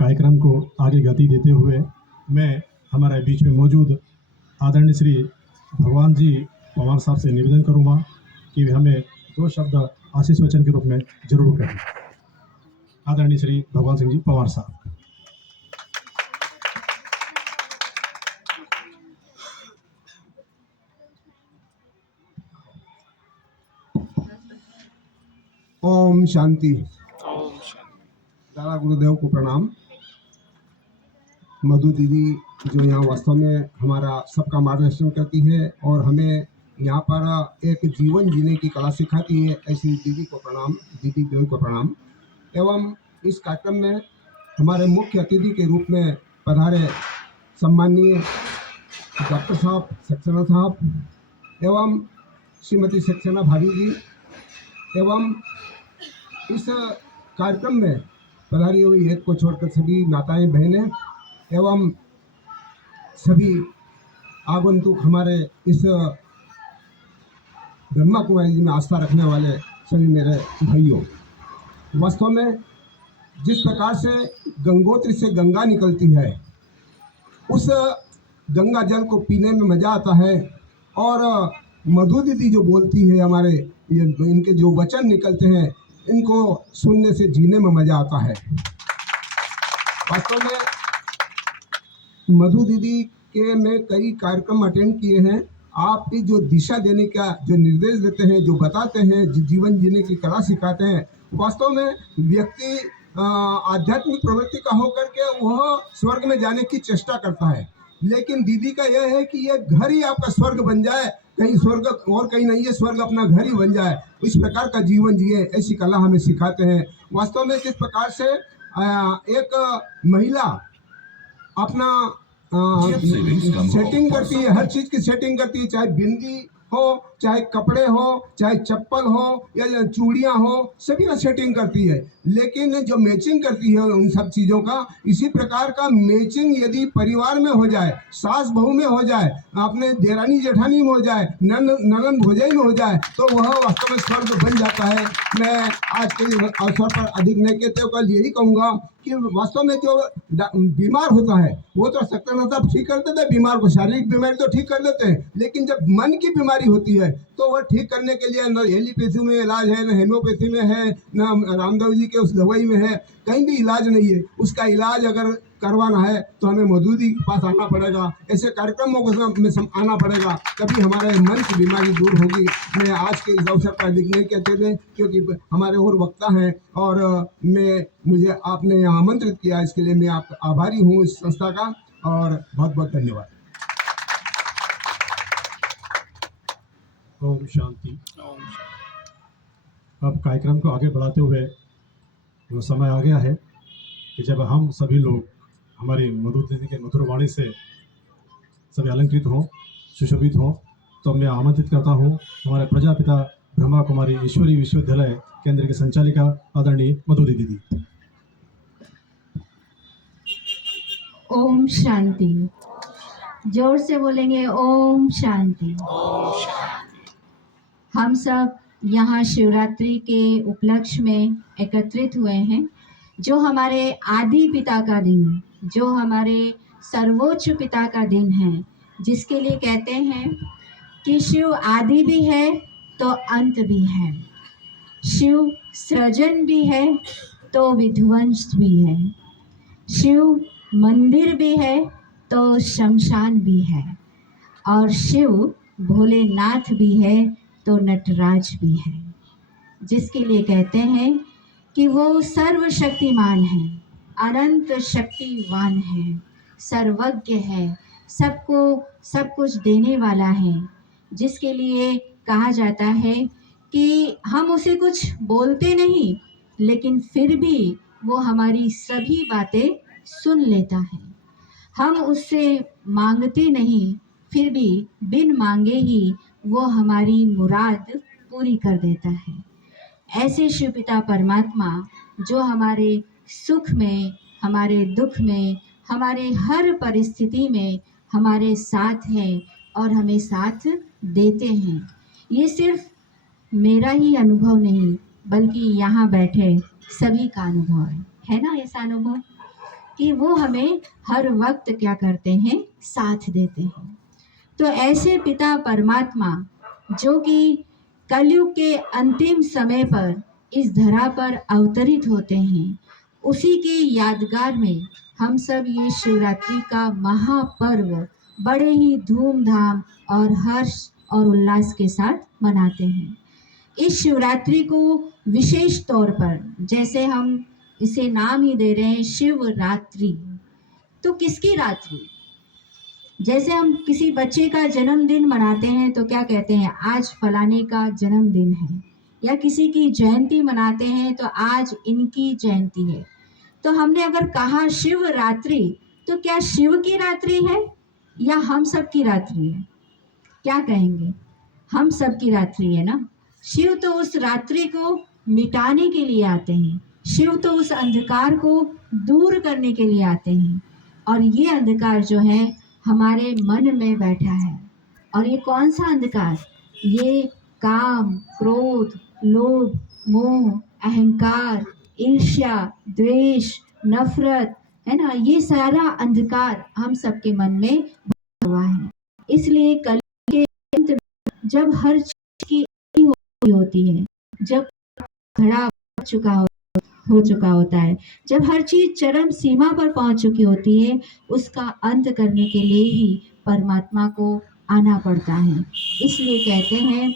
कार्यक्रम को आगे गति देते हुए मैं हमारे बीच में मौजूद आदरणीय श्री भगवान जी पवार साहब से निवेदन करूंगा कि वे हमें 2 शब्द आशीष वचन के रूप में जरूर कहें। आदरणीय श्री भगवान सिंह जी पवार साहब। ओम शांति। दादा गुरुदेव को प्रणाम। मधु दीदी जो यहाँ वास्तव में हमारा सबका मार्गदर्शन करती है और हमें यहाँ पर एक जीवन जीने की कला सिखाती है, ऐसी दीदी को प्रणाम, दीदी देव को प्रणाम। एवं इस कार्यक्रम में हमारे मुख्य अतिथि के रूप में पधारे सम्माननीय डॉक्टर साहब, सक्सेना साहब एवं श्रीमती सक्सेना भाभी जी एवं इस कार्यक्रम में पधारी हुई एक को छोड़कर सभी माताएं, बहनें एवं सभी आगंतुक हमारे इस ब्रह्मा कुमारी जी में आस्था रखने वाले सभी मेरे भाइयों, वास्तव में जिस प्रकार से गंगोत्री से गंगा निकलती है, उस गंगा जल को पीने में मज़ा आता है। और मधु दीदी जो बोलती है, हमारे इनके जो वचन निकलते हैं, इनको सुनने से जीने में मजा आता है। वास्तव में मधु दीदी के मैं कई कार्यक्रम अटेंड किए हैं। आपकी जो दिशा देने का जो निर्देश देते हैं, जो बताते हैं, जो जीवन जीने की कला सिखाते हैं, वास्तव में व्यक्ति आध्यात्मिक प्रवृत्ति का होकर के वह स्वर्ग में जाने की चेष्टा करता है, लेकिन दीदी का यह है कि यह घर ही आपका स्वर्ग बन जाए, कहीं स्वर्ग और कहीं नहीं है, स्वर्ग अपना घर ही बन जाए, इस प्रकार का जीवन जिए, ऐसी कला हमें सिखाते हैं। वास्तव में किस प्रकार से एक महिला अपना सेटिंग करती है, हर चीज की सेटिंग करती है, चाहे बिंदी हो, चाहे कपड़े हो, चाहे चप्पल हो या चूड़ियां हो, सभी का सेटिंग करती है। लेकिन जो मैचिंग करती है उन सब चीज़ों का, इसी प्रकार का मैचिंग यदि परिवार में हो जाए, सास बहू में हो जाए, अपने देरानी जेठानी में हो जाए, ननन भोजाई में हो जाए, तो वह वास्तव में स्वर्ग बन जाता है। मैं आज के अवसर पर अधिक नहीं कहते कल यही कहूँगा कि वास्तव में जो बीमार होता है वो तो सत्यानाश साहब ठीक कर देते हैं, बीमार को शारीरिक बीमारी तो ठीक कर देते हैं, लेकिन जब मन की बीमारी होती है तो वह ठीक करने के लिए न एलोपैथी में इलाज है, न हेम्योपैथी में है, न रामदेव जी के उस दवाई में है, कहीं भी इलाज नहीं है। उसका इलाज अगर करवाना है तो हमें मधु दीदी के पास आना पड़ेगा, ऐसे कार्यक्रमों को में आना पड़ेगा, तभी हमारे मन की बीमारी दूर होगी। मैं आज के इस अवसर पर अधिक नहीं कहते थे क्योंकि हमारे और वक्ता हैं, और मुझे आपने यहाँ आमंत्रित किया, इसके लिए मैं आपका आभारी हूँ इस संस्था का, और बहुत बहुत धन्यवाद। ओम शांति। अब कार्यक्रम को आगे बढ़ाते हुए वो समय आ गया है कि जब हम सभी लोग हमारी मधु दीदी के मधुर वाणी से सभी अलंकृत हों, सुशोभित हों, तो मैं आमंत्रित करता हूँ हमारे प्रजापिता ब्रह्मा कुमारी ईश्वरी विश्वविद्यालय केंद्र की संचालिका आदरणीय मधु दीदी। ओम शांति। जोर से बोलेंगे ओम शांति। हम सब यहाँ शिवरात्रि के उपलक्ष्य में एकत्रित हुए हैं, जो हमारे आदि पिता का दिन, जो हमारे सर्वोच्च पिता का दिन है, जिसके लिए कहते हैं कि शिव आदि भी है तो अंत भी है, शिव सृजन भी है तो विध्वंस भी है, शिव मंदिर भी है तो शमशान भी है, और शिव भोलेनाथ भी है तो नटराज भी है, जिसके लिए कहते हैं कि वो सर्वशक्तिमान है, अनंत शक्तिवान है, सर्वज्ञ है, सबको सब कुछ देने वाला है, जिसके लिए कहा जाता है कि हम उसे कुछ बोलते नहीं, लेकिन फिर भी वो हमारी सभी बातें सुन लेता है। हम उससे मांगते नहीं, फिर भी बिन मांगे ही वो हमारी मुराद पूरी कर देता है। ऐसे शिव पिता परमात्मा जो हमारे सुख में, हमारे दुख में, हमारे हर परिस्थिति में हमारे साथ हैं और हमें साथ देते हैं। ये सिर्फ मेरा ही अनुभव नहीं, बल्कि यहाँ बैठे सभी का अनुभव है ना, ऐसा अनुभव कि वो हमें हर वक्त क्या करते हैं, साथ देते हैं। तो ऐसे पिता परमात्मा जो कि कलयुग के अंतिम समय पर इस धरा पर अवतरित होते हैं, उसी के यादगार में हम सब ये शिवरात्रि का महापर्व बड़े ही धूमधाम और हर्ष और उल्लास के साथ मनाते हैं। इस शिवरात्रि को विशेष तौर पर, जैसे हम इसे नाम ही दे रहे हैं शिवरात्रि, तो किसकी रात्रि? जैसे हम किसी बच्चे का जन्मदिन मनाते हैं तो क्या कहते हैं, आज फलाने का जन्मदिन है, या किसी की जयंती मनाते हैं तो आज इनकी जयंती है। तो हमने अगर कहा शिवरात्रि, तो क्या शिव की रात्रि है या हम सब की रात्रि है? क्या कहेंगे? हम सब की रात्रि है ना। शिव तो उस रात्रि को मिटाने के लिए आते हैं, शिव तो उस अंधकार को दूर करने के लिए आते हैं, और ये अंधकार जो है हमारे मन में बैठा है। और ये कौन सा अंधकार? ये काम, क्रोध, लोभ, मोह, अहंकार, ईर्ष्या, द्वेष, नफरत, है ना, ये सारा अंधकार हम सबके मन में भरा हुआ है। इसलिए कल के अंत में जब हर चीज की होती है, जब घड़ा हो चुका होता है। जब हर चीज चरम सीमा पर पहुंच चुकी होती है, उसका अंत करने के लिए ही परमात्मा को आना पड़ता है। इसलिए कहते हैं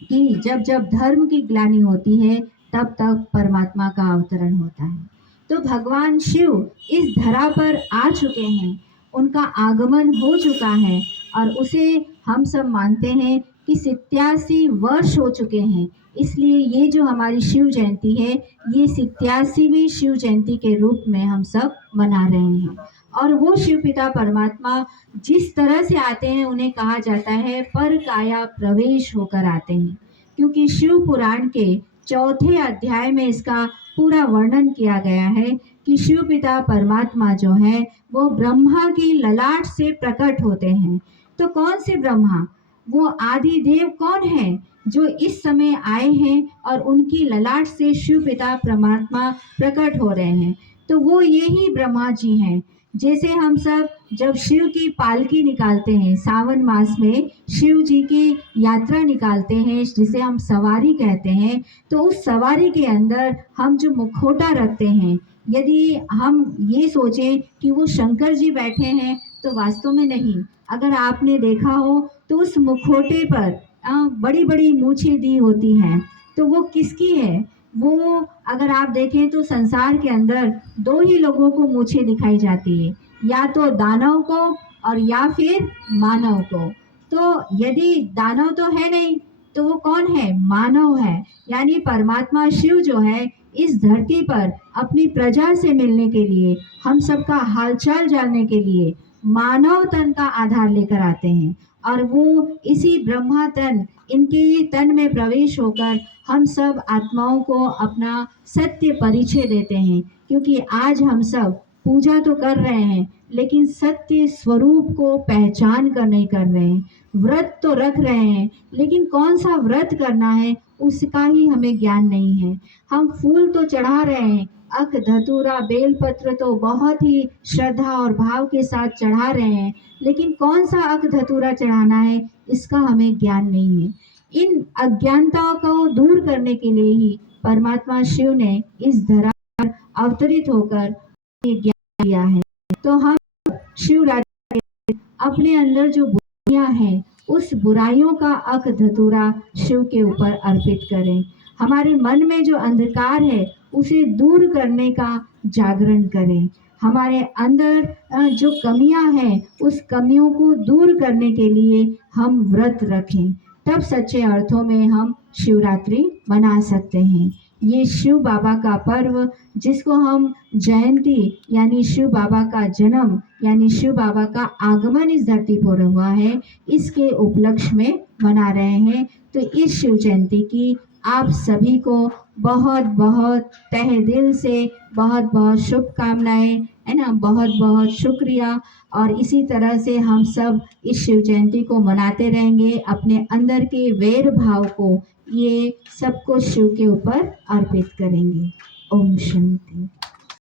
कि जब जब धर्म की ग्लानि होती है, तब तब परमात्मा का अवतरण होता है। तो भगवान शिव इस धरा पर आ चुके हैं, उनका आगमन हो चुका है और उसे हम सब मानते हैं कि 87 वर्ष हो चुके हैं। इसलिए ये जो हमारी शिव जयंती है, ये 87वीं शिव जयंती के रूप में हम सब मना रहे हैं। और वो शिव पिता परमात्मा जिस तरह से आते हैं, उन्हें कहा जाता है पर काया प्रवेश होकर आते हैं, क्योंकि शिव पुराण के 4थे अध्याय में इसका पूरा वर्णन किया गया है कि शिव पिता परमात्मा जो है वो ब्रह्मा की ललाट से प्रकट होते हैं। तो कौन से ब्रह्मा? वो आदि देव कौन है जो इस समय आए हैं और उनकी ललाट से शिव पिता परमात्मा प्रकट हो रहे हैं? तो वो यही ब्रह्मा जी हैं। जैसे हम सब जब शिव की पालकी निकालते हैं, सावन मास में शिव जी की यात्रा निकालते हैं, जिसे हम सवारी कहते हैं, तो उस सवारी के अंदर हम जो मुखौटा रखते हैं, यदि हम ये सोचें कि वो शंकर जी बैठे हैं, तो वास्तव में नहीं। अगर आपने देखा हो तो उस मुखौटे पर बड़ी बड़ी मूछें दी होती हैं, तो वो किसकी है? वो अगर आप देखें तो संसार के अंदर 2 ही लोगों को मूछें दिखाई जाती है, या तो दानव को और या फिर मानव को। तो यदि दानव तो है नहीं, तो वो कौन है? मानव है। यानी परमात्मा शिव जो है इस धरती पर अपनी प्रजा से मिलने के लिए, हम सबका हालचाल जानने के लिए मानव तन का आधार लेकर आते हैं, और वो इसी ब्रह्मा तन, इनके ये तन में प्रवेश होकर हम सब आत्माओं को अपना सत्य परिचय देते हैं। क्योंकि आज हम सब पूजा तो कर रहे हैं, लेकिन सत्य स्वरूप को पहचान कर नहीं कर रहे हैं। व्रत तो रख रहे हैं, लेकिन कौन सा व्रत करना है उसका ही हमें ज्ञान नहीं है। हम फूल तो चढ़ा रहे हैं, अक धतूरा बेलपत्र तो बहुत ही श्रद्धा और भाव के साथ चढ़ा रहे हैं, लेकिन कौन सा अक धतूरा चढ़ाना है इसका हमें ज्ञान नहीं है। इन अज्ञानताओं को दूर करने के लिए ही परमात्मा शिव ने इस धरा पर अवतरित होकर ये ज्ञान दिया है। तो हम शिवरात्रि अपने अंदर जो बुराइयां हैं, उस बुराइयों का अक धतूरा शिव के ऊपर अर्पित करें। हमारे मन में जो अंधकार है उसे दूर करने का जागरण करें। हमारे अंदर जो कमियां हैं उस कमियों को दूर करने के लिए हम व्रत रखें, तब सच्चे अर्थों में हम शिवरात्रि मना सकते हैं। ये शिव बाबा का पर्व, जिसको हम जयंती यानी शिव बाबा का जन्म यानी शिव बाबा का आगमन इस धरती पर हुआ है, इसके उपलक्ष्य में मना रहे हैं। तो इस शिव जयंती की आप सभी को बहुत बहुत तहे दिल से बहुत बहुत शुभकामनाएं, है ना, बहुत बहुत शुक्रिया। और इसी तरह से हम सब इस शिव जयंती को मनाते रहेंगे, अपने अंदर के वैर भाव को ये सबको शिव के ऊपर अर्पित करेंगे। ओम शांति।